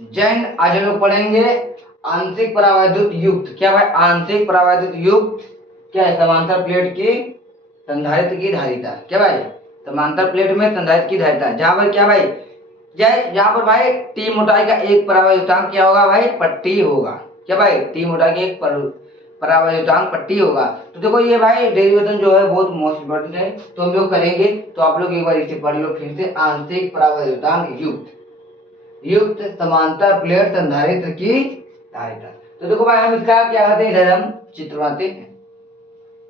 जैन आज हम लोग पढ़ेंगे आंतरिक परावैद्युत युक्त। क्या भाई? आंतरिक परावैद्युत युक्त क्या है? समांतर प्लेट की संधारित्र की धारिता। क्या भाई? समांतर प्लेट में संधारित्र की धारिता, जहां पर क्या भाई, जहां पर भाई टी मोटाई का एक परावैद्युतांक क्या होगा भाई? पट्टी होगा। क्या भाई? टी मोटाई की एक परावैद्युतांक पट्टी होगा। तो देखो ये भाई डेरिवेशन जो है बहुत मोस्ट इंपॉर्टेंट है, तो हम लोग करेंगे। तो आप लोग एक बार इसे पढ़ लो फिर से। आंतरिक परावैद्युतांक युक्त युक्त समांतर प्लेट संधारित्र की धारिता। तो देखो भाई हम इसका क्या करते हैं, इधर हम चित्र बनाते हैं।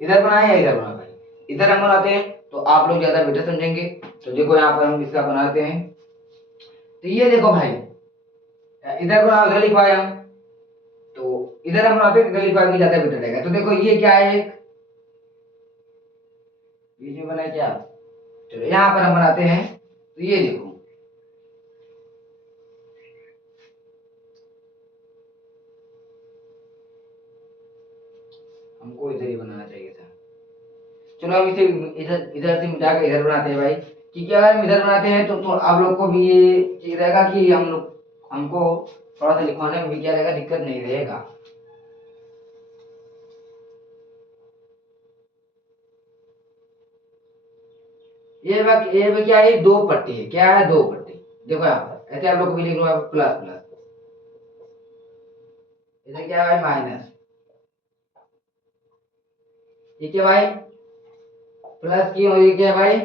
इधर बनाए या इधर बना भाई? इधर हम बनाते हैं तो आप लोग ज्यादा बेटर समझेंगे। तो देखो यहाँ पर हम इसका बनाते हैं। तो ये देखो भाई, इधर बना उधर लिखवाए हम, तो इधर हम बनाते हैं, इधर लिखवा के ज्यादा बेटर रहेगा। तो देखो ये क्या है, एक बीच में बना है क्या? चलो यहाँ पर हम बनाते हैं। तो ये देखो, हमको इधर ही बनाना चाहिए था। चलो हम इसे इधर इधर से मिटा के इधर बनाते हैं भाई। क्योंकि अगर हम इधर बनाते हैं तो आप लोग को भी ये चीज रहेगा कि हम लोग हमको थोड़ा सा लिखवाने में भी क्या रहेगा, दिक्कत नहीं रहेगा। ये क्या है, दो पट्टी है। क्या है? दो पट्टी। देखो यहाँ पर ऐसे आप लोग को भी लिख लो प्लस प्लस, इधर क्या है माइनस। ये क्या भाई? प्लस क्यों? और ये क्या है भाई?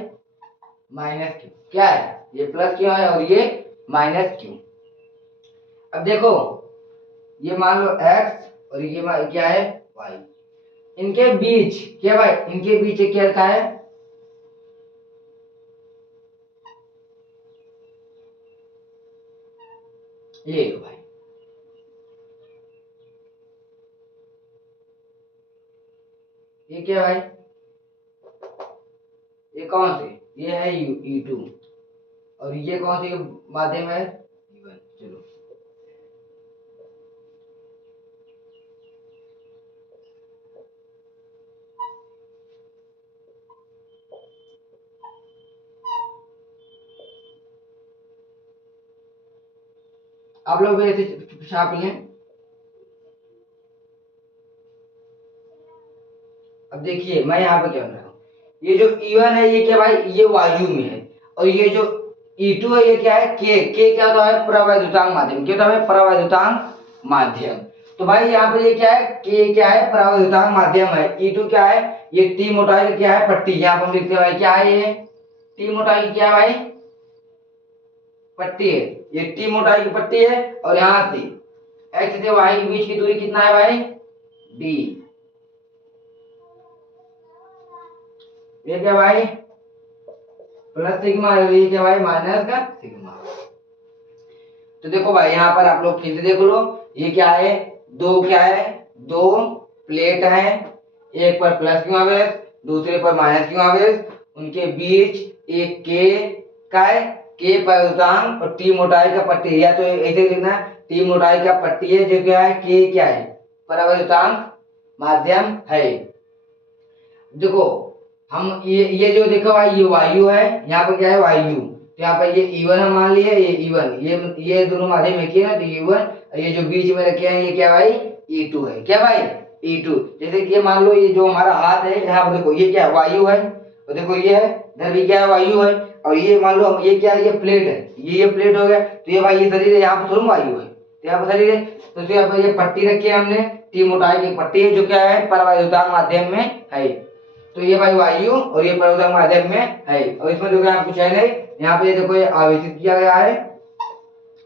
माइनस क्यों? क्या है? ये प्लस क्यों है और ये माइनस क्यों? अब देखो, ये मान लो x और ये क्या है y। इनके बीच क्या भाई? इनके बीच क्या रखा है? ये लो भाई, ये क्या भाई? ये कौन से? ये है E2 और ये कौन सी माध्यम है? E1। चलो आप लोग भी ऐसे छाप लें। अब देखिए मैं यहाँ पे क्या बना रहा हूँ, ये जो E1 है ये क्या भाई? ये वायु में है। और ये जो E2 है ये क्या है? के क्या होता है? परावैद्युतांक माध्यम। क्या होता है? परावैद्युतांक माध्यम। तो भाई यहाँ पे ये क्या है? के क्या है? परावैद्युतांक माध्यम है। E2 क्या है? ये टी मोटाई का क्या है? पट्टी। यहाँ पर हम लिखते हैं भाई क्या है? ये टी मोटाई की क्या है भाई? पट्टी है। ये टी मोटाई की पट्टी है। और यहाँ से x से y के बीच की दूरी कितना है भाई? d। ये क्या भाई? प्लस सिग्मा है। ये क्या भाई? माइनस का सिग्मा। तो देखो भाई यहाँ पर आप लोग फिर से देख लो, ये क्या है? दो क्या है? दो प्लेट है। एक पर प्लस क्यों आवेश, दूसरे पर माइनस क्यों आवेश। उनके बीच एक के का है, के परिवर्तनांक और टी मोटाई का पट्टी। या तो ऐसे लिखना, टी मोटाई का पट्टी है जो क्या है? के क्या है? परिवर्तनांक माध्यम है। देखो हम ये जो देखो भाई, ये वायु है। यहाँ पर क्या है? वायु। तो यहाँ पर ये E1 हम मान लिए, ये E1, ये दोनों माध्यम में किए ना, तो E1। और ये जो बीच में रखे हैं ये क्या भाई? E2 है। क्या भाई? E2। जैसे कि ये मान लो, ये जो हमारा हाथ है, यहाँ पर देखो ये क्या है? वायु है। और देखो ये है, इधर भी क्या है? वायु है। और ये मान लो ये क्या है? ये प्लेट है। ये प्लेट हो गया। तो ये भाई ये शरीर है, यहाँ पर थोड़ा वायु है, तो यहाँ पर शरीर है। तो यहाँ पर ये पट्टी रखी है हमने, टी मोटाई की पट्टी है जो क्या है? परवायुतांक माध्यम में है। तो ये भाई वायु और ये प्रवर्तक माध्यम में है। और इसमें देखो यहाँ कुछ है नहीं, यहाँ पे देखो ये आवेशित किया गया है।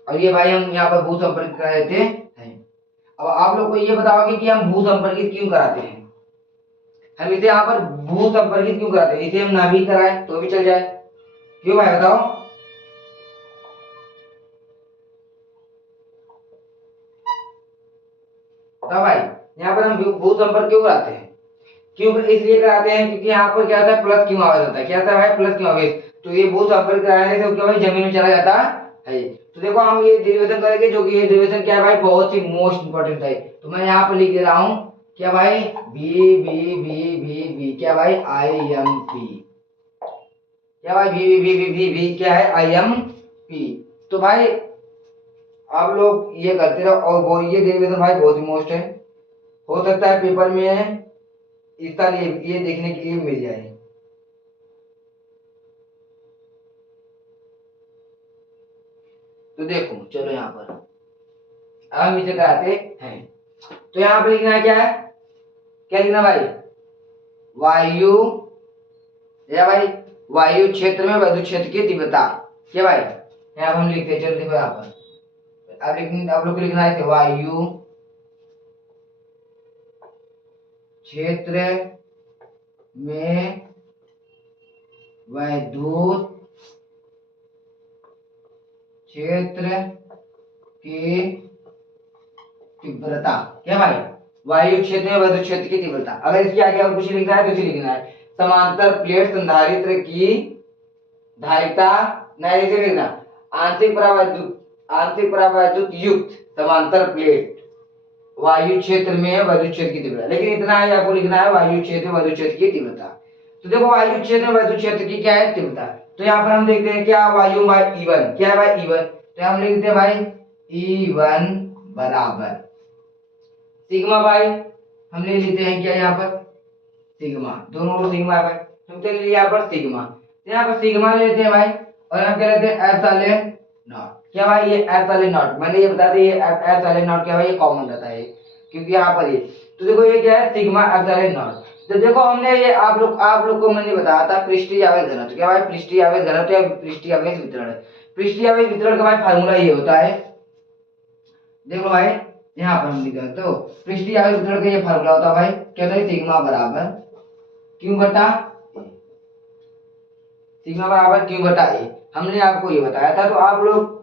और ये भाई हम यहाँ पर भू संपर्कित करा देते हैं। अब आप लोग को ये बताओगे कि हम भू संपर्कित क्यों कराते हैं? हम इसे यहाँ पर भू संपर्कित क्यों कराते हैं? इसे हम ना भी कराए तो भी चल जाए। क्यों भाई बताओ? बताओ भाई, यहाँ पर हम भू संपर्क क्यों कराते हैं? क्यों इसलिए कराते हैं क्योंकि यहाँ पर क्या होता है? प्लस क्यों आवेश होता है। क्या होता है भाई? प्लस क्यों आवेश। तो ये भू संपर्क कराने से क्या भाई? जमीन में चला जाता है। तो देखो हम ये डेरिवेशन करेंगे, जो कि ये डेरिवेशन क्या है भाई? बहुत ही मोस्ट इंपोर्टेंट है। तो मैं यहाँ पर लिख दे रहा हूँ क्या भाई? बी बी बी बी बी क्या भाई? IMP। क्या भाई? बी बी बी बी बी बी क्या है? IMP। तो भाई आप लोग ये करते रहो और वो ये डेरिवेशन भाई बहुत ही मोस्ट है, हो सकता है पेपर में इस साल ये देखने के लिए मिल जाए। तो देखो चलो यहाँ पर अब हम इसे कराते हैं। तो यहाँ पे लिखना है क्या है, क्या लिखना भाई, वायु, या भाई वायु क्षेत्र में विद्युत क्षेत्र की तीव्रता, क्या भाई यहाँ पर हम लिखते हैं। चलो देखो यहाँ पर आप लोग को लिखना है वायु क्षेत्र में विद्युत क्षेत्र की तीव्रता, क्या भाई वायु क्षेत्र में विद्युत क्षेत्र की तीव्रता। अगर इसके आगे और कुछ लिखना है तो इसे लिखना है समांतर प्लेट संधारित्र की धारिता, नहीं इसे लिखना आंतरिक परावैद्युत युक्त समांतर प्लेट वायु क्षेत्र में विद्युत क्षेत्र की तीव्रता। लेकिन इतना है आपको लिखना है वायु क्षेत्र में विद्युत क्षेत्र की तीव्रता। तो देखो वायु क्षेत्र में विद्युत क्षेत्र की क्या है तीव्रता, तो यहाँ पर हम देखते हैं क्या वायु भाई E1, क्या है भाई E1, तो हम लिखते हैं भाई E1 बराबर सिग्मा, भाई हम ले लेते हैं क्या यहाँ पर सिग्मा, दोनों सिग्मा है भाई, हम ले लिए यहाँ पर सिग्मा, तो यहाँ पर सिग्मा ले लेते हैं भाई, और हम क्या लेते हैं एप्सिलॉन नॉट, क्या भाई ये एप्सिलॉन नॉट, मैंने ये बता दिया ये एप्सिलॉन नॉट क्या भाई ये कॉमन रहता है क्योंकि यहाँ पर ये, तो देखो ये क्या है सिग्मा एप्सिलॉन नॉट। तो देखो हमने ये आप लोग को मैंने बताया था पृष्ठीय आवेश घनत्व, क्या भाई पृष्ठीय आवेश घनत्व या पृष्ठीय आवेश वितरण, पृष्ठीय आवेश वितरण का भाई फार्मूला ये होता है, देखो भाई यहाँ पर हम लिखा तो पृष्ठीय आवेश वितरण का ये फार्मूला होता है भाई, क्या होता है सिग्मा बराबर क्यू बटा ए, सिग्मा बराबर क्यू बटा ए, हमने आपको ये बताया था। तो आप लोग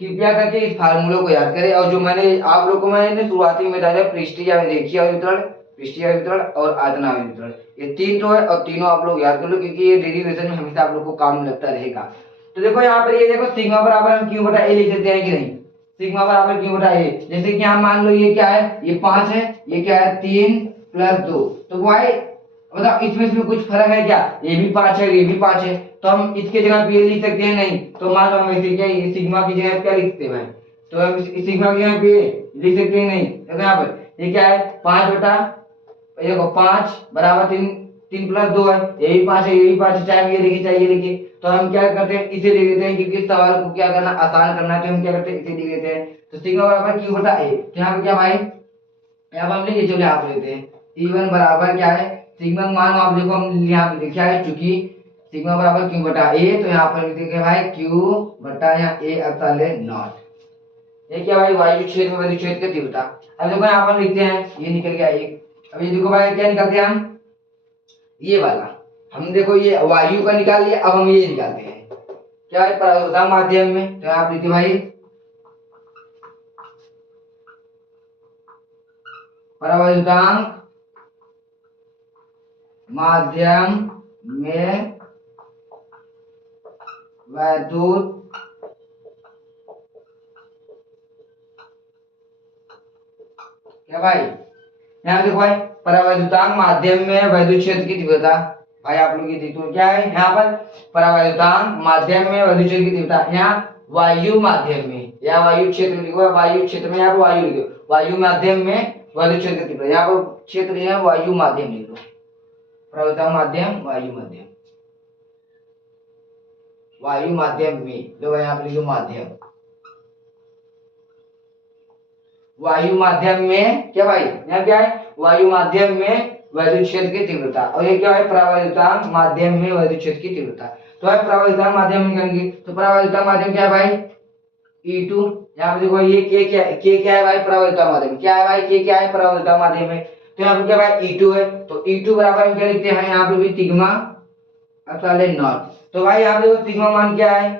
कृपया करके इस फार्मूले को याद करें, और जो मैंने आप लोग को मैंने शुरुआती में बताया पृष्ठीय आवेश रेखीय आवेश वितरण, पृष्ठीय आवेश वितरण और आयतन आवेश वितरण, ये तीन तो है और तीनों आप लोग याद कर लो क्योंकि ये डेरिवेशन में हमेशा आप लोग को काम में लगता रहेगा। तो देखो यहाँ पर ये देखो सिग्मा बराबर हम क्यू बटा ए लिख देते हैं कि नहीं, सिग्मा बराबर क्यू बटा ए, जैसे कि यहाँ मान लो ये क्या है ये 5 है, ये क्या है 3 + 2, तो भाई मतलब इसमें कुछ फर्क है क्या, ये भी 5 है ये भी 5 है, तो हम इसके जगह पे ये लिख सकते हैं नहीं, तो मान लो हम ऐसे क्या सिग्मा की जगह क्या लिखते हैं भाई, तो हम सिग्मा की जगह पे लिख सकते हैं नहीं, देखो यहाँ पर ये क्या है 5 बटा, देखो 5 बराबर 3, 3 + 2 है, ये भी 5 है ये भी 5 है, चाहे ये लिखिए चाहे ये लिखिए, तो हम क्या करते हैं इसे लिख देते हैं क्योंकि इस सवाल को क्या करना आसान करना है, तो हम क्या करते हैं इसे लिख देते हैं। तो सिग्मा बराबर क्यू बटा ए, तो यहाँ पे क्या भाई अब हम लिखे चलो यहाँ पे लेते हैं E1 बराबर क्या है सिग्मा, मान लो आप देखो हम यहाँ पे लिखा है चूंकि सिग्मा बराबर क्यू बटा ए, तो यहाँ पर लिखेंगे भाई क्यू बटा यहाँ ए एप्सिलॉन नॉट, ये क्या भाई वायु क्षेत्र में विद्युत क्षेत्र की तीव्रता। अब देखो यहाँ पर लिखते हैं ये निकल गया एक, अब ये देखो भाई क्या निकालते हैं हम ये वाला, हम देखो ये वायु का निकाल लिया, अब हम ये निकालते हैं क्या भाई परावर्तक माध्यम में, तो आप लिखते भाई परावर्तक माध्यम में विद्युत क्या भाई यहाँ देखो भाई परावैद्युतांक माध्यम में विद्युत क्षेत्र की तीव्रता, भाई आप लोग ये देखो क्या है यहाँ पर परावैद्युतांक माध्यम में विद्युत क्षेत्र की तीव्रता, यहाँ वायु माध्यम में या वायु क्षेत्र लिखो, वायु क्षेत्र में यहाँ पर वायु लिखो, वायु माध्यम में विद्युत क्षेत्र की तीव्रता, यहाँ पर क्षेत्र है वायु माध्यम लिख लो, परावैद्युतांक माध्यम वायु माध्यम, वायु माध्यम में लो भाई यहाँ पर लिखो माध्यम, वायु माध्यम में क्या भाई यहाँ क्या है वायु माध्यम में विद्युत क्षेत्र की तीव्रता, और ये क्या है परावैद्युतांक माध्यम में विद्युत क्षेत्र की तीव्रता। तो है परावैद्युतांक माध्यम में करेंगे तो परावैद्युतांक माध्यम क्या है भाई E2, यहाँ पे देखो ये के क्या है भाई परावैद्युतांक माध्यम क्या है भाई के क्या है परावैद्युतांक माध्यम में, तो यहाँ पे क्या भाई E2 है, तो E2 बराबर हम क्या लिखते हैं यहाँ पे भी सिग्मा एप्सिलॉन नॉट, तो भाई यहाँ पे देखो सिग्मा मान क्या है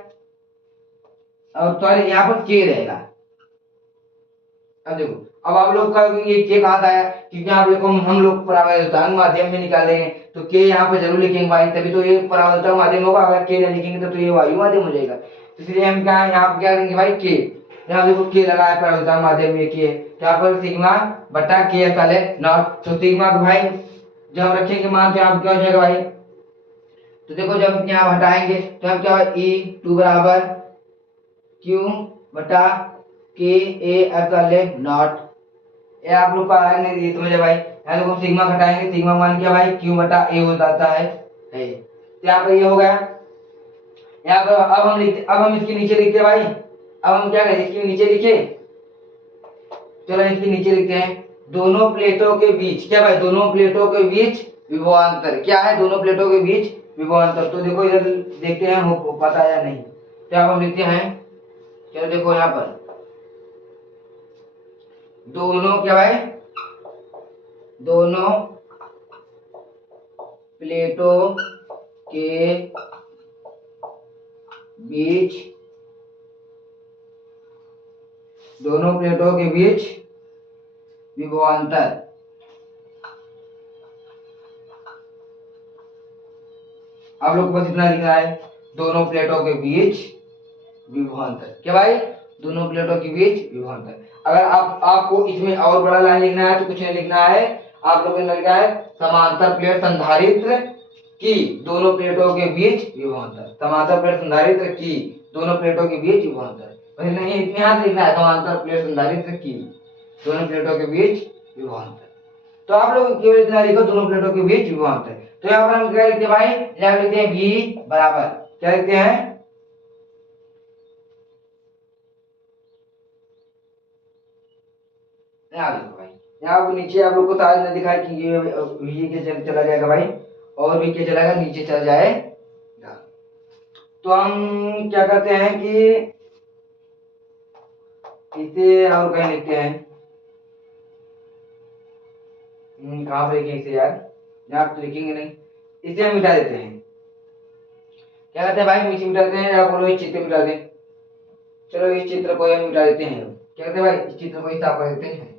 और सॉरी यहाँ पर के रहेगा। अब देखो अब आप लोग का ये के कहाँ आया क्योंकि आप लोग हम लोग परावैद्युतांक माध्यम में निकाले हैं, तो के यहाँ पर जरूर लिखेंगे भाई तभी तो ये परावैद्युतांक माध्यम होगा, अगर के नहीं लिखेंगे तो ये वायु माध्यम हो जाएगा, इसलिए हम क्या यहाँ पे क्या करेंगे भाई के, यहाँ देखो के लगा है परावैद्युतांक माध्यम में के, तो यहाँ पर सिग्मा बटा के एप्सिलॉन नॉट, तो सिग्मा को भाई जब हम रखेंगे मान तो यहाँ क्या हो जाएगा भाई, तो देखो जब यहाँ हटाएंगे तो हम क्या E2 बराबर क्यू बटा के ए एप्सिलॉन नॉट। ये आप लोग को आया नहीं दी समझे भाई। यहाँ देखो सिग्मा घटाएंगे, सिग्मा मान क्या भाई क्यू बटा ए हो जाता है। तो यहाँ पर ये हो गया। यहाँ पर अब हम इसके नीचे लिखते हैं भाई। अब हम क्या करें इसके नीचे लिखे, चलो इसके नीचे लिखते हैं दोनों प्लेटों के बीच क्या भाई, दोनों प्लेटों के बीच विभवांतर क्या है, दोनों प्लेटों के बीच विभवांतर। तो देखो इधर देखते हैं हो पता या नहीं। तो अब हम लिखते हैं, चलो देखो यहाँ पर दोनों क्या भाई, दोनों प्लेटों के बीच, दोनों प्लेटों के बीच विभवांतर। आप लोग को बस इतना लिखना है, दोनों प्लेटों के बीच विभवांतर क्या भाई, दोनों प्लेटों के बीच विभवांतर। अगर आपको इसमें और बड़ा लाइन लिखना है तो कुछ नहीं लिखना है, आप लोगों ने लिखा है समांतर प्लेट संधारित्र की दोनों प्लेटों के बीच विभवांतर, समांतर प्लेट संधारित्र की दोनों प्लेटों के बीच विभवांतर। वैसे नहीं इतिहास लिखना है समांतर प्लेट संधारित्र की दोनों प्लेटों के बीच विभवांतर। तो आप लोग केवल इतना लिखो दोनों प्लेटों के बीच विभवांतर। तो यहाँ पर हम क्या लिखते हैं भाई, यहाँ लिखते हैं V बराबर क्या लिखते हैं, यहाँ लिखो भाई। यहाँ नीचे आप लोग को शायद न दिखाई कि ये V के चला जाएगा भाई, और भी क्या चलेगा नीचे चल जाएगा। तो हम क्या करते हैं कि इसे और कहीं लिखते हैं, कहाँ पर लिखें इसे यार, यहाँ तो लिखेंगे नहीं, इसे हम मिटा देते हैं। क्या करते हैं भाई, नीचे मिटा देते हैं, या बोलो इस चित्र मिटा दें। चलो इस चित्र को हम मिटा देते हैं। क्या करते हैं भाई, इस चित्र को साफ कर देते हैं।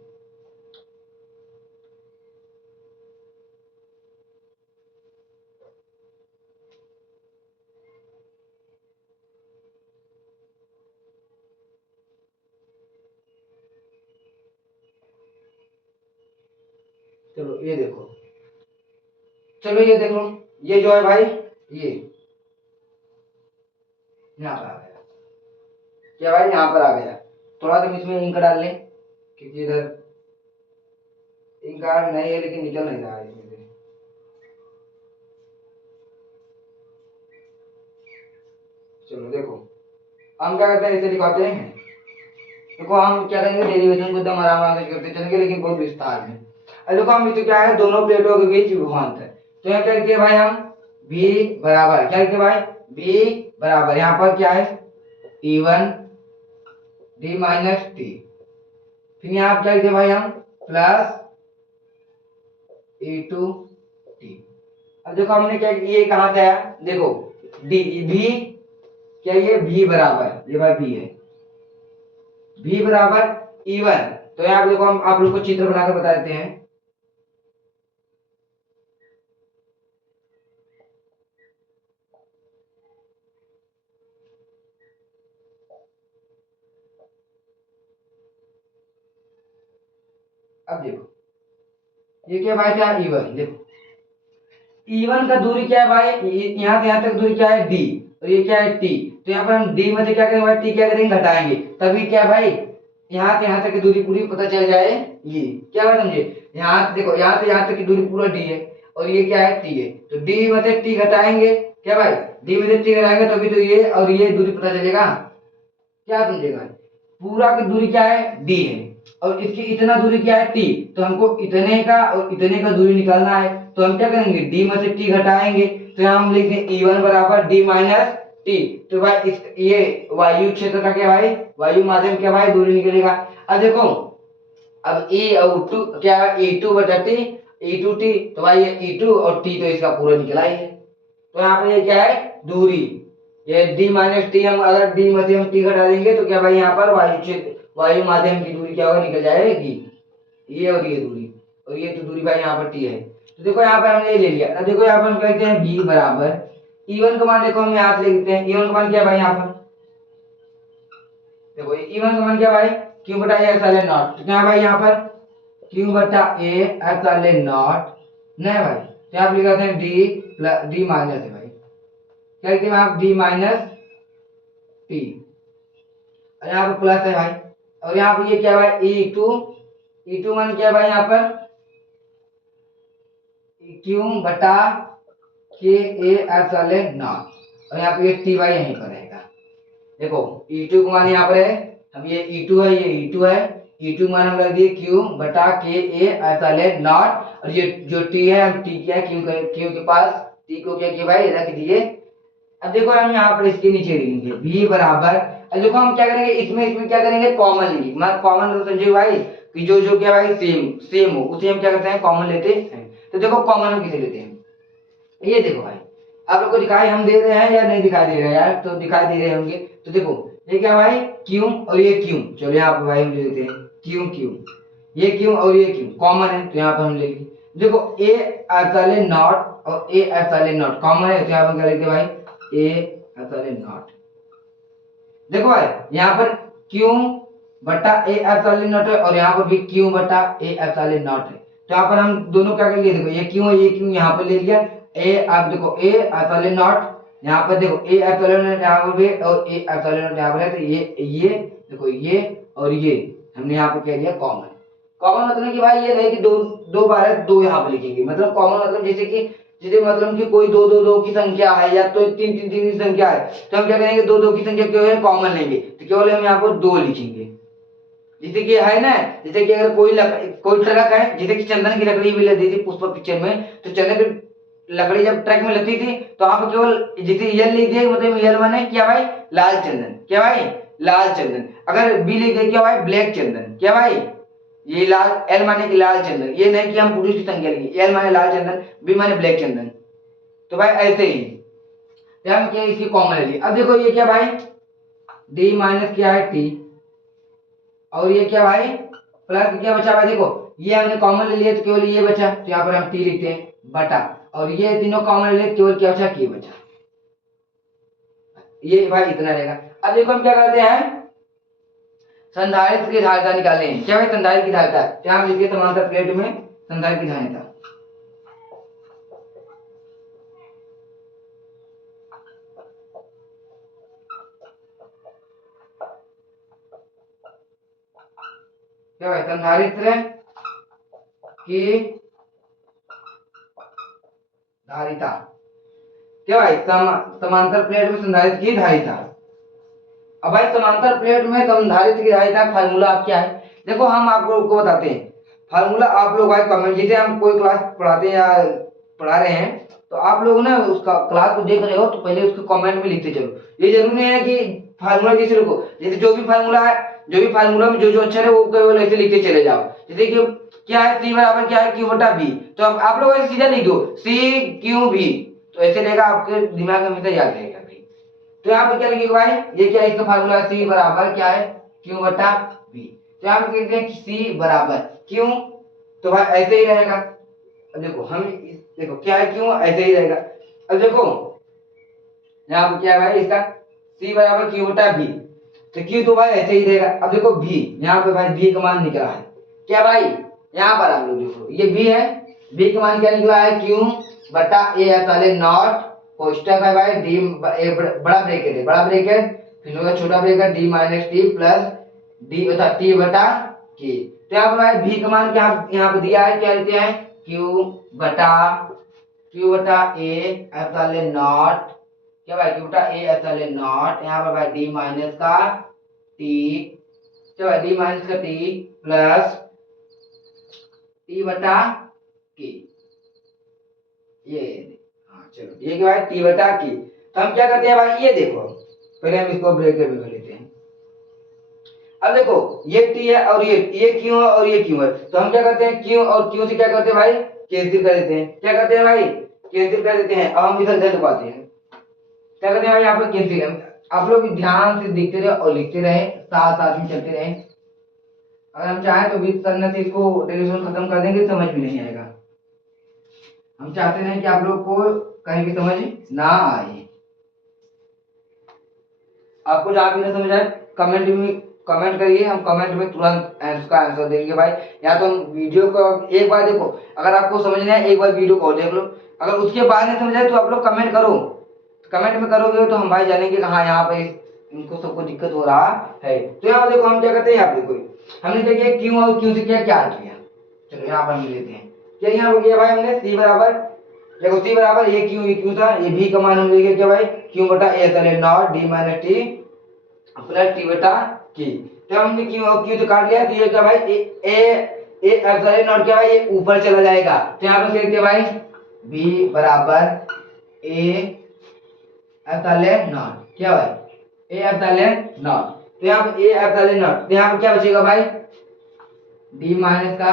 चलो ये देखो, चलो ये देखो, ये जो है भाई ये यहाँ पर आ गया क्या भाई, यहाँ पर आ गया। थोड़ा सा इसमें इंक डाल लें क्योंकि इधर इंक नहीं है लेकिन निकल नहीं रहा है इसमें से। चलो देखो हम क्या करते हैं, इसे दिखाते हैं। देखो हम क्या करेंगे, डेरिवेशन को एकदम आराम आराम से करते चलेंगे लेकिन बहुत विस्तार में। अब देखो हम इसे क्या है, दोनों प्लेटों के बीच विभवांतर। तो यहाँ क्या लिखते हैं भाई हम, V बराबर क्या लिखते हैं भाई, V बराबर यहाँ पर क्या है E1 D माइनस टी, फिर यहाँ क्या लिखते हैं भाई हम प्लस E2 टी। अब देखो हमने क्या, ये कहाँ से आया, देखो डी V क्या, ये V बराबर, ये भाई V है, V बराबर E1। तो यहाँ पे देखो हम आप लोग को चित्र बनाकर बता देते हैं। अब देखो ये क्या भाई था E1, देखो E1 का दूरी क्या है भाई, यहाँ से यहाँ तक दूरी क्या है D, और ये क्या है T। तो यहाँ पर हम D में से क्या करेंगे भाई, T क्या करेंगे घटाएंगे, तभी क्या भाई यहाँ से यहाँ तक की दूरी पूरी पता चल जाए। ये क्या बात समझे, यहाँ देखो यहाँ से यहाँ तक की दूरी पूरा D है और ये क्या है T है, तो D में से T घटाएंगे क्या भाई, D में से T घटाएंगे तभी तो ये और ये दूरी पता चलेगा। क्या समझेगा, पूरा की दूरी क्या है D है और इसकी इतना दूरी क्या है T, तो हमको इतने का और इतने का दूरी निकालना है। तो हम क्या करेंगे, D में से T घटाएंगे, तो यहाँ हम लिखेंगे E1 बराबर D माइनस T। तो भाई इस ये वायु क्षेत्र का क्या भाई, वायु माध्यम क्या भाई दूरी निकलेगा। अब देखो अब E और टू क्या है, E2 बटा T, E2 T, तो भाई ये E2 और T तो इसका पूरा निकला ही है। तो यहाँ पे ये क्या है दूरी, ये D माइनस टी, हम अगर D में से हम T घटा देंगे तो क्या भाई यहाँ पर वायु क्षेत्र वायु माध्यम की दूरी क्या होगा, निकल जाएगी ये और ये दूरी, और ये तो दूरी भाई यहाँ पर T है। तो देखो यहाँ पर हमने ये ले लिया। अब देखो यहाँ पर हम कहते हैं V बराबर E1 का मान, देखो हम यहाँ से लिखते हैं E1 का मान क्या भाई, यहाँ पर देखो E1 का मान क्या भाई Q बटा A एप्सिलॉन नॉट। तो क्या भाई यहाँ पर Q बटा A एप्सिलॉन नॉट नहीं भाई, तो यहाँ पर लिखते हैं D प्लस D माइनस है भाई, क्या लिखते हैं आप D माइनस T, और यहाँ पर प्लस है भाई, और यहाँ पे ये क्या है भाई E2 मान क्या है भाई यहाँ पर क्यू बटा के ए एप्सिलॉन नॉट, और यहाँ पे ये टी वाई यहीं पर रहेगा। देखो E2 का मान यहाँ पर है, अब ये E2 है, ये E2 है, E2 मान हम रख दिए क्यू बटा के ए एप्सिलॉन नॉट, और ये जो टी है हम टी क्या क्यू के पास टी को क्या किया भाई रख दिए। अब देखो हम यहाँ पर इसके नीचे लिखेंगे v बराबर, अब देखो हम क्या करेंगे इसमें क्या करेंगे कॉमन लेंगे, मैं कॉमन तो समझे भाई कि जो जो क्या भाई सेम हो उसे हम क्या करते हैं कॉमन लेते हैं। तो देखो कॉमन हम किसे लेते हैं, ये देखो भाई आप लोग को दिखाई हम दे रहे हैं या नहीं दिखाई दे रहे हैं यार, तो दिखाई दे रहे होंगे। तो देखो ये क्या भाई क्यू और ये क्यू, चलो यहाँ पे भाई हम ले लेते हैं क्यू क्यू, ये क्यू और ये क्यू कॉमन है तो यहाँ पे हम ले लेंगे। देखो ए एप्सिलॉन नॉट और ए एप्सिलॉन नॉट कॉमन है तो यहाँ पे क्या लेते हैं भाई ए एप्सिलॉन नॉट। देखो भाई यहाँ पर क्यू बटा ए एप्सिलॉन नॉट है और यहाँ पर भी क्यू बटा ए एप्सिलॉन नॉट है, तो यहाँ पर हम दोनों क्या करेंगे देखो ये क्यू है ये क्यू यहाँ पर ले लिया, ए आप देखो ए एप्सिलॉन नॉट यहाँ पर देखो ए एप्सिलॉन नॉट यहाँ पर भी और ए एप्सिलॉन नॉट यहाँ पर है, तो ये देखो ये और ये हमने यहाँ पर कह दिया कॉमन। कॉमन मतलब कि भाई ये नहीं कि दो बार है दो यहाँ पे लिखेंगे, मतलब कॉमन मतलब जैसे मतलब कि कोई दो दो दो की संख्या है या तो तीन तीन तीन की संख्या है तो हम क्या करेंगे दो दो की संख्या क्यों है कॉमन लेंगे, तो केवल हम यहाँ पर दो लिखेंगे। जैसे कि है ना, जैसे कि अगर कोई ट्रक है, जैसे कि चंदन की लकड़ी भी लगी थी पुष्पा पिक्चर में, तो चंदन की लकड़ी जब ट्रक में लगती थी तो आप केवल जैसे यल लिख दिए मतलब यल माने क्या भाई लाल चंदन, क्या भाई लाल चंदन। अगर बी लिख दिए क्या भाई ब्लैक चंदन, क्या भाई ये लाल एल माने की लाल चंदन, ये नहीं कि हम पुरुष की संख्या लेंगे, एल माने लाल चंदन बी माने ब्लैक चंदन। तो भाई ऐसे ही हम क्या इसकी कॉमन ले लिए। अब देखो ये क्या भाई डी माइनस क्या है टी, और ये क्या भाई प्लस क्या बचा भाई देखो ये हमने कॉमन ले लिया तो केवल ये बचा, तो यहाँ पर हम टी लिखते हैं बटा, और ये तीनों कॉमन ले लिए केवल क्या बचा के बचा, ये भाई इतना रहेगा। अब देखो हम क्या करते हैं संधारित्र की धारिता निकाले हैं, क्या भाई संधारित्र की धारिता, यहाँ लिखिए समांतर प्लेट में संधारित्र की धारिता। क्या भाई संधारित्र की धारिता, क्या भाई समांतर प्लेट में संधारित्र की धारिता। अब भाई समांतर प्लेट में संधारित्र की धारिता का फार्मूला आप क्या है, देखो हम आप लोगों को बताते हैं फार्मूला, आप लोग भाई कमेंट जैसे हम कोई क्लास पढ़ाते हैं या पढ़ा रहे हैं तो आप लोग ना उसका क्लास को देख रहे हो तो पहले उसको कमेंट में लिखते चलो, ये जरूरी नहीं है कि फार्मूला जैसे लिखो, जैसे जो भी फार्मूला है जो भी फार्मूला में जो अक्षर है वो केवल ऐसे लिखते चले जाओ। जैसे कि क्या है सी बराबर क्या है क्यू बटा बी, तो अब आप लोग ऐसे सीधा लिख दो सी क्यू बी, तो ऐसे रहेगा आपके दिमाग में हमेशा याद रहेगा भाई। तो यहाँ पे क्या लिखेगा भाई ये क्या है इसका फार्मूला सी बराबर क्या है क्यू बटा बी, तो यहाँ पे कहते हैं सी बराबर क्यू, तो भाई ऐसे ही रहेगा। अब देखो हम देखो क्या है क्यों ऐसे ही रहेगा। अब देखो यहाँ पे क्या है भाई इसका c बराबर क्यू बटा बी, तो क्यू तो भाई ऐसे ही रहेगा। अब देखो v यहाँ पे भाई v का मान निकला है, क्या भाई यहाँ पर आप लोग देखो ये v है, v का मान क्या निकला है क्यू बटा ए एप्सिलॉन नॉट कोष्टक है भाई डी बड़ा ब्रैकेट है बड़ा ब्रैकेट फिर होगा छोटा bracket D minus T plus D बता टी बटा के, तो यहाँ पर भाई v का मान क्या यहाँ पे दिया है क्या लेते हैं क्यू बटा ए एप्सिलॉन नॉट, क्या भाई क्यू बटा ए एप्सिलॉन नॉट, यहाँ पर भाई डी माइनस का टी, क्या भाई डी माइनस का टी प्लस टी बटा के, ये हाँ चलो ये क्या भाई टी बटा के। तो हम क्या करते हैं भाई ये देखो पहले हम इसको ब्रैकेट में कर लेते हैं। अब देखो ये टी है और ये क्यू है और ये क्यू है, तो हम क्या करते हैं क्यू और क्यू से क्या करते हैं भाई कैंसिल कर देते हैं, क्या करते हैं भाई कैंसिल कर देते हैं। अब हम इधर उधर पाते हैं क्या करते हैं भाई यहाँ पर कैंसिल, आप लोग भी ध्यान से देखते रहे और लिखते रहे साथ साथ में चलते रहे, अगर हम चाहें तो बीच करने से इसको डेरिवेशन खत्म कर देंगे समझ भी नहीं आएगा, हम चाहते हैं कि आप लोग को कहीं भी समझ ना आए। आपको जहाँ भी ना समझ आए कमेंट करिए, हम कमेंट में तुरंत उसका आंसर देंगे भाई। या तो हम वीडियो को एक बार देखो, अगर आपको समझ नहीं आए एक बार वीडियो को देख लो, अगर उसके बाद नहीं समझ आए तो आप लोग कमेंट करो, कमेंट में करोगे तो हम भाई जानेंगे कि हाँ यहाँ पे इनको सबको दिक्कत हो रहा है। तो यहाँ पर देखो हम क्या करते हैं, यहाँ पे देखो हमने क्या किया, क्यू और क्यू से क्या क्या किया। चलो यहाँ पर हम लेते हैं, क्या यहाँ पर किया भाई हमने सी बराबर, देखो सी बराबर ये क्यू था, ये भी का मान हम लेंगे क्या भाई, क्यू बटा ए तले not D minus T plus T बटा की। तो हमने क्यू और क्यू तो काट लिया, तो ये क्या भाई ए एप्सिलॉन नॉट क्या भाई, ये ऊपर चला जाएगा। तो यहाँ पर लिखते हैं भाई बी बराबर ए एप्सिलॉन नॉट, क्या भाई ए एप्सिलॉन नॉट। तो यहाँ पर ए एप्सिलॉन नॉट, तो यहाँ पर क्या बचेगा भाई, डी माइनस का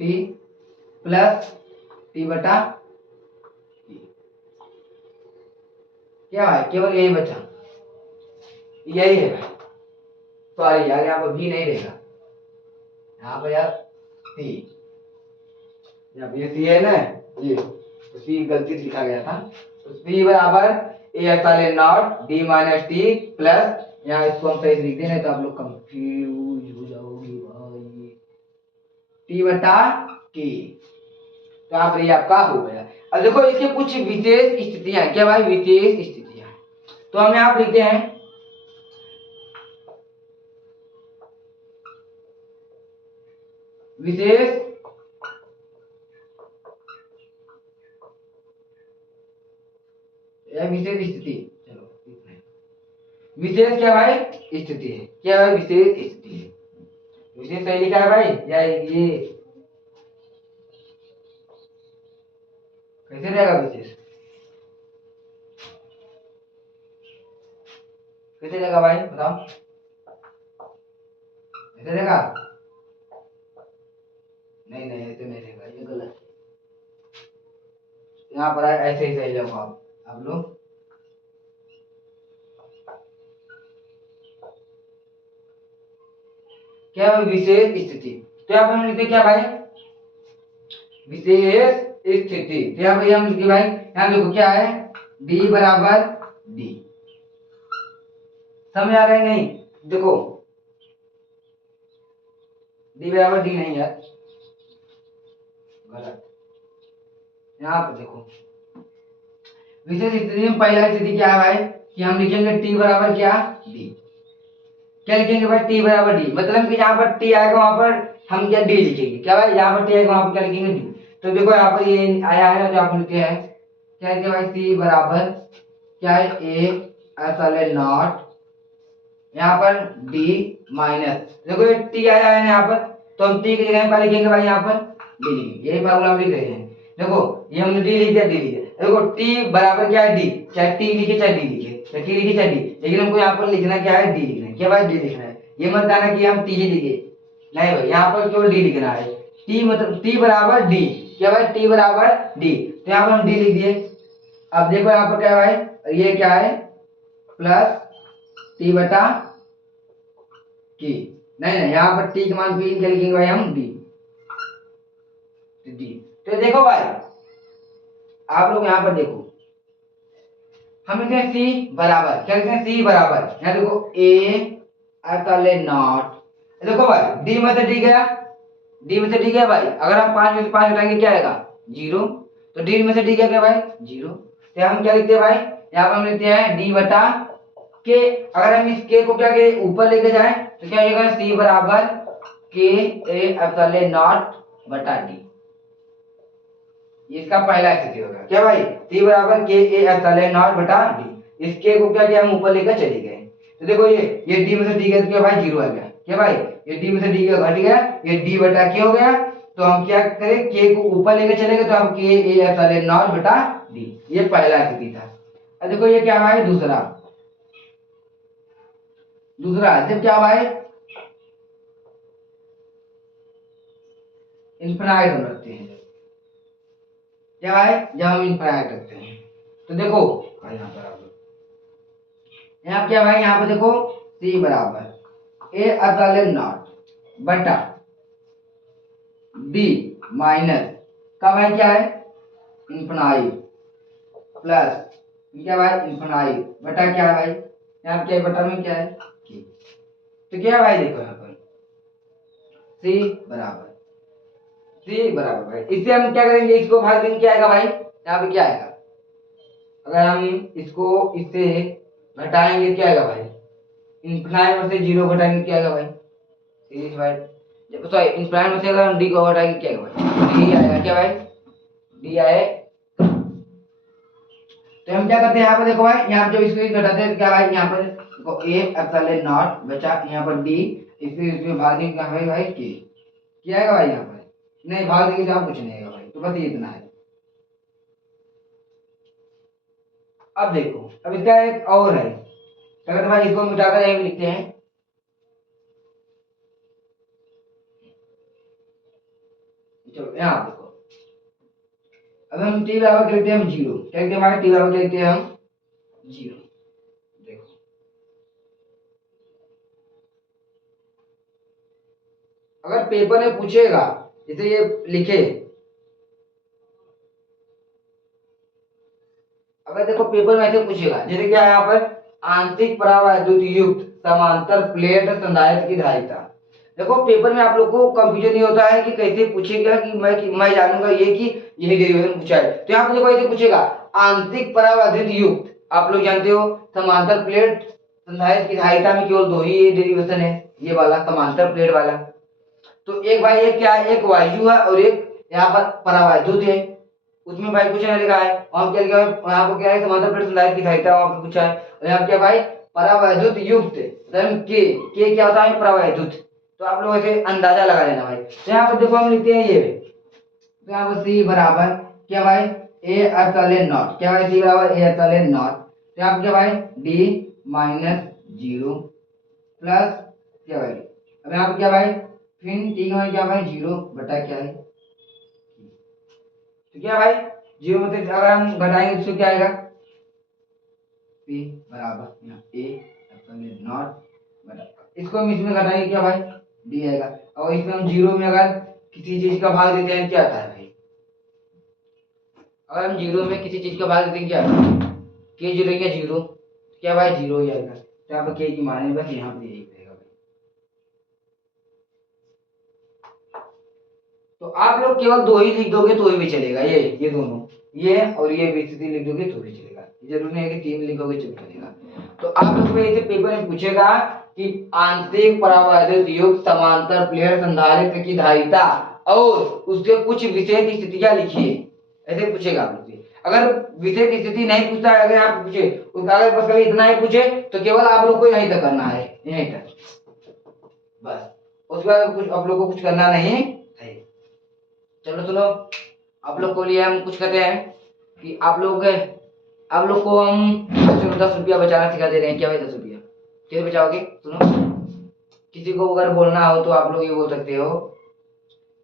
टी प्लस टी बटा टी। क्या भाई केवल यही बचा, यही है भाई, सॉरी यार यहाँ पर भी नहीं रहेगा, यहाँ पर यार सी, यहाँ पे सी है ना, ये तो सी गलती से लिखा गया था। तो सी बराबर A epsilon not D minus T plus, यहाँ इसको हम सही से लिख दें तो आप लोग कंफ्यूज हो जाओगे भाई, टी बटा टी। तो यहाँ पर ये आपका हो गया। अब देखो इसके कुछ विशेष स्थितियां हैं, क्या भाई विशेष स्थितियां, तो हम यहाँ पर लिखते हैं विशेष या विशेष स्थिति, चलो विशेष क्या भाई स्थिति है, क्या भाई विशेष स्थिति है, विशेष सही लिखा है भाई, या ये कैसे रहेगा विशेष, कैसे रहेगा भाई बताओ, ऐसे रहेगा, नहीं नहीं ऐसे नहीं रहेगा, ये गलत है, यहाँ पर ऐसे ही सही जाओ आप लोग। क्या है विशेष स्थिति, तो यहाँ पर हम लिखते क्या भाई विशेष स्थिति, तो यहाँ पर हम लिखते भाई, यहाँ देखो क्या है d बराबर d, समझ आ रहा है नहीं, देखो d बराबर d नहीं यार, गलत, यहाँ पर देखो विशेष स्थिति में पहला स्थिति क्या है भाई कि हम लिखेंगे t बराबर क्या d, क्या लिखेंगे भाई t बराबर d, मतलब कि जहां पर t आएगा वहां पर हम क्या d लिखेंगे, क्या भाई जहां पर t आएगा वहां पर क्या लिखेंगे d। तो देखो यहाँ पर ये आया है ना, जो आप लिखते हैं क्या लिखते हैं भाई c बराबर क्या है a एप्सिलॉन नॉट, यहाँ पर d माइनस, देखो ये t आया है ना यहाँ पर, तो हम t की जगह क्या लिखेंगे भाई यहाँ पर d लिखेंगे, यही फार्मूला हम लिख रहे हैं। देखो ये हमने d लिख दिया, d लिख दिया, देखो t बराबर क्या है d, चाहे t लिखे चाहे d लिखे, चाहे t लिखे चाहे d, लेकिन हमको यहाँ पर लिखना क्या है d लिखना है, क्या भाई d लिखना है, ये मत कहना कि हम t ही लिखे, नहीं भाई यहाँ पर केवल d लिखना है, t मतलब t बराबर d, क्या भाई t बराबर d, तो यहाँ पर हम d लिख दिए। अब देखो यहाँ पर क्या है भाई, ये क्या है प्लस t बटा की, नहीं नहीं यहाँ पर t के मान भी क्या लिखेंगे भाई हम d, तो देखो भाई आप लोग यहाँ पर देखो हम लिखते हैं c बराबर, क्या लिखते हैं c बराबर, यहाँ देखो a एप्सिलॉन नॉट, देखो भाई d में से d गया, d में से d गया भाई, अगर हम 5 में से 5 हटाएंगे क्या आएगा 0, तो d में से d गया क्या भाई 0, तो हम क्या लिखते हैं भाई यहाँ पर हम लिखते हैं d बटा k, अगर हम इस k को क्या के ऊपर लेके जाएं तो क्या हो जाएगा c बराबर k a एप्सिलॉन नॉट बटा d, इसका पहला स्थिति होगा क्या भाई c बराबर k a एप्सिलॉन नॉट बटा d, इस k को क्या किया हम ऊपर लेकर चले गए, तो देखो ये d में से d गया तो क्या भाई 0 आ गया, क्या भाई ये d में से d घट गया, ये d बटा k हो गया, तो हम क्या करें k को ऊपर लेकर चले गए तो हम k a एप्सिलॉन नॉट बटा d, ये पहला स्थिति था। अब देखो ये क्या भाई दूसरा, जब क्या भाई इनफिनाइट हम रखते हैं, क्या भाई जब हम इनफिनाइट रखते हैं, तो देखो यहाँ पर आप यहाँ क्या भाई यहाँ पर देखो c बराबर a एप्सिलॉन नॉट बटा d माइनस का भाई क्या है इनफिनाइट प्लस क्या भाई इनफिनाइट बटा क्या है भाई यहाँ क्या है बटा में क्या है k, तो क्या भाई देखो यहाँ पर c बराबर भाई, इससे हम क्या करेंगे इसको भाग देंगे, क्या आएगा भाई यहाँ पे क्या आएगा, अगर हम इसको इससे घटाएंगे क्या आएगा भाई इनफाइनाइट में से 0 घटाएंगे क्या आएगा भाई, सीरीज भाई, जब सॉरी इनफाइनाइट में से अगर हम डी को घटाएंगे क्या आएगा भाई, डी आएगा क्या भाई, डी आए। तो हम क्या करते हैं यहाँ पर देखो भाई, यहाँ पर जब इसको घटाते हैं क्या भाई, यहाँ पर ए एप्सिलॉन नॉट बचा, यहाँ पर डी, इसमें भाग देंगे क्या भाई के, क्या आएगा भाई यहाँ पर, नहीं भाग देंगे तो आप कुछ नहीं आएगा भाई, तो बस ये इतना है। अब देखो, अब इसका एक और है, अगर भाई इसको मिटाकर यहीं लिखते हैं, चलो यहाँ देखो, अब हम टी बराबर करते हैं हम 0, क्या लिखते हैं भाई, टी बराबर करते हैं हम 0। देखो अगर पेपर में पूछेगा, जैसे ये लिखे, अगर देखो पेपर में ऐसे पूछेगा, जैसे क्या है यहाँ पर, आंतरिक परावैद्युत युक्त समांतर प्लेट संधारित्र की धारिता। देखो पेपर में आप लोग को कंफ्यूजन नहीं होता है कि कैसे पूछेगा, कि मैं जानूंगा ये कि यही डेरिवेशन पूछा है, तो यहाँ पर देखो ऐसे पूछेगा, आंतरिक परावैद्युत युक्त, आप लोग जानते हो समांतर प्लेट संधारित्र की धारिता में केवल 2 ही डेरिवेशन है, ये वाला समांतर प्लेट वाला। तो एक भाई एक क्या है, एक वायु है और एक यहाँ पर परावैद्युत है, उसमें भाई कुछ नहीं लिखा है, वहां क्या लिखा है, यहाँ पर क्या है, समांतर प्लेट संधारित्र की धारिता वहां पर पूछा है, और यहाँ क्या भाई, परावैद्युत युक्त धर्म के क्या होता है, परावैद्युत। तो आप लोग ऐसे अंदाजा लगा लेना भाई। तो यहाँ पर देखो हम लिखते हैं ये, तो यहाँ पर सी बराबर क्या भाई, ए एप्सिलॉन नॉट, क्या भाई सी बराबर ए एप्सिलॉन नॉट, तो यहाँ पर क्या भाई डी माइनस 0 प्लस क्या भाई, अब यहाँ पर क्या भाई, फिर टी का क्या भाई 0 बटा क्या है, तो क्या भाई 0 में से अगर हम घटाएंगे तो क्या आएगा, पी बराबर यहाँ ए एप्सिलॉन नॉट बटा, इसको हम इसमें घटाएंगे क्या भाई, डी आएगा, और इसमें हम 0 में अगर किसी चीज का भाग देते हैं क्या आता है भाई, अगर हम 0 में किसी चीज का भाग देते हैं क्या, के 0 या 0, क्या भाई 0 ही आएगा, तो यहाँ पर के की मान बस यहाँ पर यही रहेगा भाई। तो आप लोग केवल 2 ही लिख दोगे तो भी चलेगा, ये दोनों, ये और ये भी स्थिति लिख दोगे तो भी चलेगा, जरूरी नहीं है कि 3 लिखोगे तो चलेगा। तो आप लोग को ऐसे पेपर में पूछेगा कि आंतरिक परावैद्युत युक्त समांतर प्लेट संधारित्र की धारिता और उसके कुछ विशेष स्थितियां लिखिए, ऐसे पूछेगा आप लोग से। अगर विशेष स्थिति नहीं पूछता है, अगर आप पूछे उसका, अगर बस कभी इतना ही पूछे तो केवल आप लोग को यहीं तक करना है, यहीं तक बस, उसके बाद कुछ आप लोग को कुछ करना नहीं है। चलो सुनो, आप लोग को लिए हम कुछ कहते हैं कि आप लोग को हम चलो 10 रुपया बचाना सिखा दे रहे हैं, क्या भाई 10 रुपया कैसे बचाओगे, सुनो, किसी को अगर बोलना हो तो आप लोग ये बोल सकते हो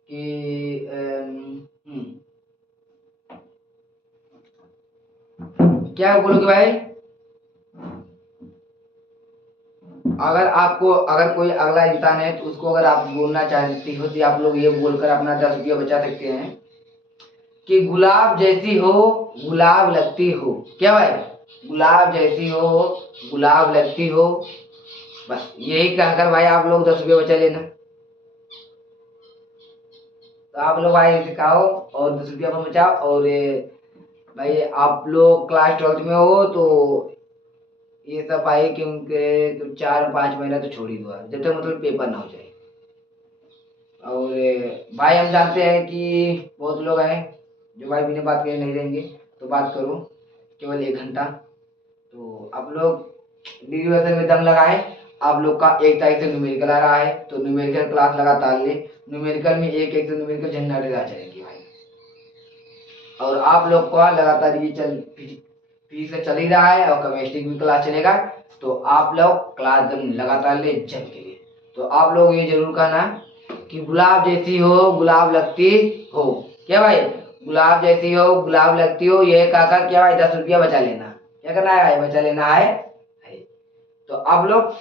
कि क्या बोलोगे भाई, अगर कोई अगला इंसान है तो उसको अगर आप बोलना चाहती हो तो आप लोग ये बोलकर अपना 10 रुपया बचा सकते हैं कि गुलाब जैसी हो गुलाब लगती हो, क्या भाई, गुलाब जैसी हो गुलाब लगती हो, बस यही कहकर भाई आप लोग 10 रुपये बचा लेना। तो आप लोग भाई सिखाओ और 10 रुपया पर बचाओ, और भाई आप लोग क्लास 12th में हो तो ये सब भाई क्योंकि तो 4-5 महीना तो छोड़ ही दो जब तक मतलब पेपर ना हो जाए। और भाई हम जानते हैं कि बहुत लोग हैं जो भाई बिना बात करे नहीं रहेंगे, तो बात करो केवल 1 घंटा। तो आप लोग डिग्री में दम लगाए, आप लोग का 1 तारीख से न्यूमेरिकल आ रहा है, तो न्यूमेरिकल क्लास लगातार ले, न्यूमेरिकल में एक से न्यूमेरिकल जनरल आ जाएगी भाई, और आप लोग का लगातार ये फिजिक्स चल ही रहा है और केमिस्ट्री की भी क्लास चलेगा, तो आप लोग क्लास लगातार ले जम के लिए। तो आप लोग ये जरूर कहना कि गुलाब जैसी हो गुलाब लगती हो, क्या भाई, गुलाब जैसी हो गुलाब लगती हो, ये कहकर क्या भाई 10 रुपया बचा लेना, क्या करना है भाई, बचा लेना है। तो आप लोग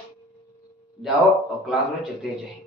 जाओ और क्लास में चलते जाए।